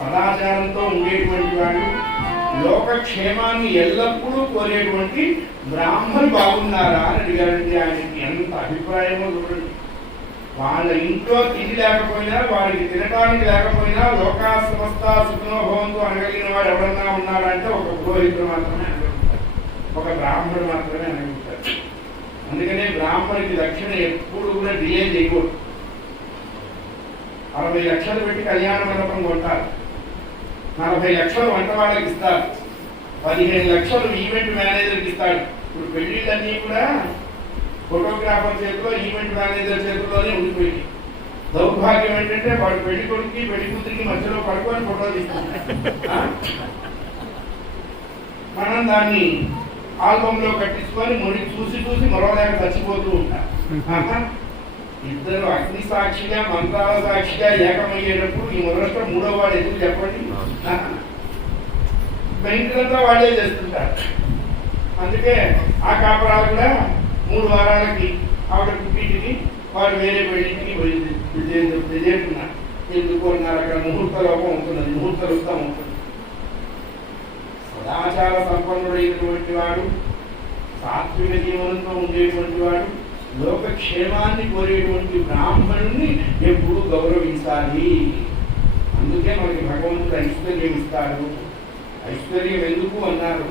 సదాచారంతో ఉండేటువంటి వాడు, లోకక్షేమాన్ని ఎల్లప్పుడూ కోరేటువంటి బ్రాహ్మణులు బాగున్నారా అని అడిగారండి. ఆయనకి ఎంత అభిప్రాయమో చూడండి. వాళ్ళ ఇంట్లో తిండి లేకపోయినా, వారికి తినడానికి లేకపోయినా, లోకా సమస్త సుఖనోభవంతో అనగలిగిన వాడు ఎవరన్నా ఉన్నాడంటే ఒక పురోహితుడు మాత్రమే అనగలుగుతారు, ఒక బ్రాహ్మణుడు మాత్రమే అనగలుగుతారు. అందుకనే బ్రాహ్మణుడికి దక్షిణ ఎప్పుడు కూడా డిలే చేయకూడదు. 60 లక్షలు పెట్టి కళ్యాణ మండపం కొంటారు, 40 లక్షలు వంట వాళ్ళకి ఇస్తారు, 15 లక్షలు ఈవెంట్ మేనేజర్కి ఇస్తాడు. ఇప్పుడు పెళ్లిళ్ళన్నీ కూడా ఫోటోగ్రాఫర్ చేతిలో, ఈవెంట్ మేనేజర్ చేతిలోనే ఉండిపోయింది. దౌర్భాగ్యం ఏంటంటే వాడు పెళ్లి కొడుకుకి పెళ్లి కూతురికి మధ్యలో పడుకొని ఫోటో తీస్తాం. మనం దాన్ని ఆల్బంలో కట్టించుకొని ముడి చూసి చూసి మరోలాగా చచ్చిపోతూ ఉంటాం. ఇద్దరు అగ్ని సాక్షిగా మంత్రాల సాక్షిగా ఏకమయ్యేటప్పుడు ఈ మొదట మూడో వాడు ఎందుకు చెప్పండి? పెయింటింగ్ వాళ్ళే చేస్తుంటారు. అందుకే ఆ కాపరాలు కూడా 3 వారాలకి ఆవిడ పుట్టింటికి వాడు వేరే పెళ్లింటికి చేరుతున్నారు. ఎందుకు అన్నారు? అక్కడ ముహూర్త లోపం ఉంటున్నది, ముహూర్త వృత్తం ఉంటుంది. సదాచార సంపన్నుడైనటువంటి వాడు, సాత్విక జీవనంతో ఉండేటువంటి వాడు, లోకక్షేమాన్ని కోరేటువంటి బ్రాహ్మణుణ్ణి ఎప్పుడు గౌరవించాలి. అందుకే మనకి భగవంతుడు ఐశ్వర్యం ఇస్తాడు. ఐశ్వర్యం ఎందుకు అన్నారు?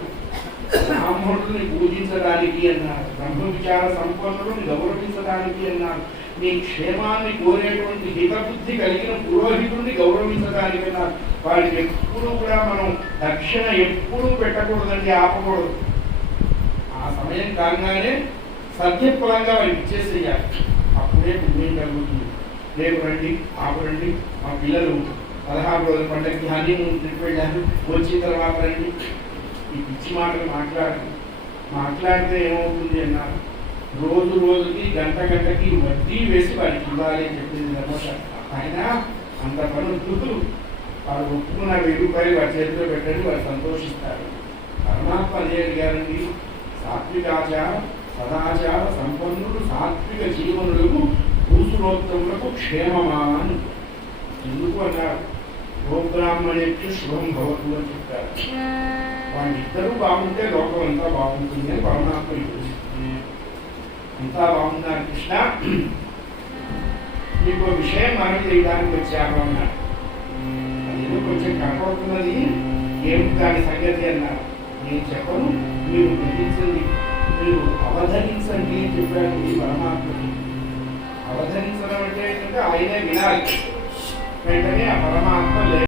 బ్రాహ్మణుడిని పూజించడానికి అన్నారు, బ్రహ్మ విచార సంపన్నుడిని గౌరవించడానికి అన్నారు, నీ క్షేమాన్ని కోరేటువంటి హితబుద్ధి కలిగిన పురోహితుడిని గౌరవించడానికి అన్నారు. వాడికి ఎప్పుడు కూడా మనం దక్షిణ ఎప్పుడూ పెట్టకూడదండి, ఆపకూడదు. ఆ సమయం కాగానే సత్యఫలంగా వాడికి ఇచ్చేసేయాలి. అప్పుడే పుణ్యం కలుగుతుంది. రేపు రండి, ఆపు రండి, మా పిల్లలు 16 రోజుల పండుగకి హనీమూన్ ట్రిప్ వెళ్ళారు, వచ్చిన తర్వాత రండి. ఈ పిచ్చి మాటలు మాట్లాడితే ఏమవుతుంది అన్నారు? రోజు రోజుకి గంటకి వడ్డీ వేసి వాడికి ఇవ్వాలి అని చెప్పింది ధర్మశాస్త్రం. ఆయన అంత పని వద్దు, వాడు ఒప్పుకున్న 1000 రూపాయలు వాడి చేతిలో పెట్టండి, వాడు సంతోషిస్తారు. పరమాత్మ అదే అడిగారండి, సాత్వికాచార సదాచార సంపన్నుడు సాత్విక జీవనులకు భూసురోత్తములకు క్షేమమా అని. ఎందుకు అన్నారు? గోబ్రాహ్మణ్యకు శుభం భవతు అని చెప్పారు. వాళ్ళిద్దరూ బాగుంటే లోకం అంతా బాగుంటుంది అని పరమాత్మ అంతా బాగున్నారు. కృష్ణ, మీకు విషయం మనం చేయడానికి వచ్చాము అన్నారు. అది కొంచెం కనపడుతున్నది, ఏమి దాని సంగతి అన్నారు. నేను చెప్పను, మీరు గ్రహించండి, మీరు అవధరించండి అని చెప్పాడు ఈ పరమాత్మని. అవధరించడం అంటే ఆయనే వినాలి. వెంటనే ఆ పరమాత్మ